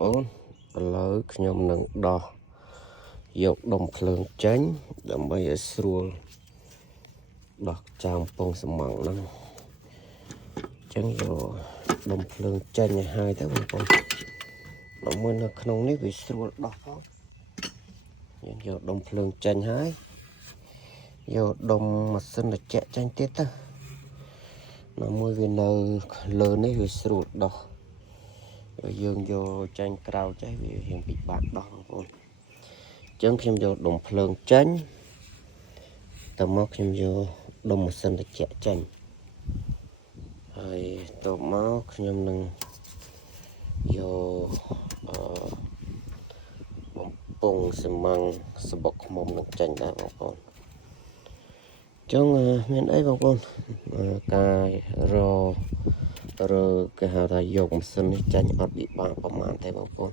ប្អូនឥឡូវខ្ញុំនឹងដោះយកដុំភ្លើងចេញដើម្បីឲ្យស្រួលដោះចាមពងសំងហ្នឹងអញ្ចឹងយកដុំភ្លើងចេញឲ្យហើយទៅបងប្អូនដើម្បីនៅក្នុងនេះវាស្រួលដោះផងយើងយកដុំភ្លើងចេញហើយយកដុំម៉ាស៊ីនត្រជាក់ចេញទៀតទៅដើម្បីវានៅលើនេះវាស្រួលដោះយើងយកចាញ់ក្រៅចេះវារៀងពិបាកដោះបងប្អូនអញ្ចឹងខ្ញុំយកដុំភ្លើងចេញតមកខ្ញុំយកដុំម៉ាស៊ីនត្រជាក់ចេញហើយតមកខ្ញុំនឹងយកបំពង់ស៊ីម៉ង់សបុកខ្មុំនឹងចេញដែរបងប្អូនអញ្ចឹងមានអីបងប្អូនការរើគេហៅថាយកម៉ាស៊ីននេះចេញអត់ពិបាកប្រហែលទេបងប្អូន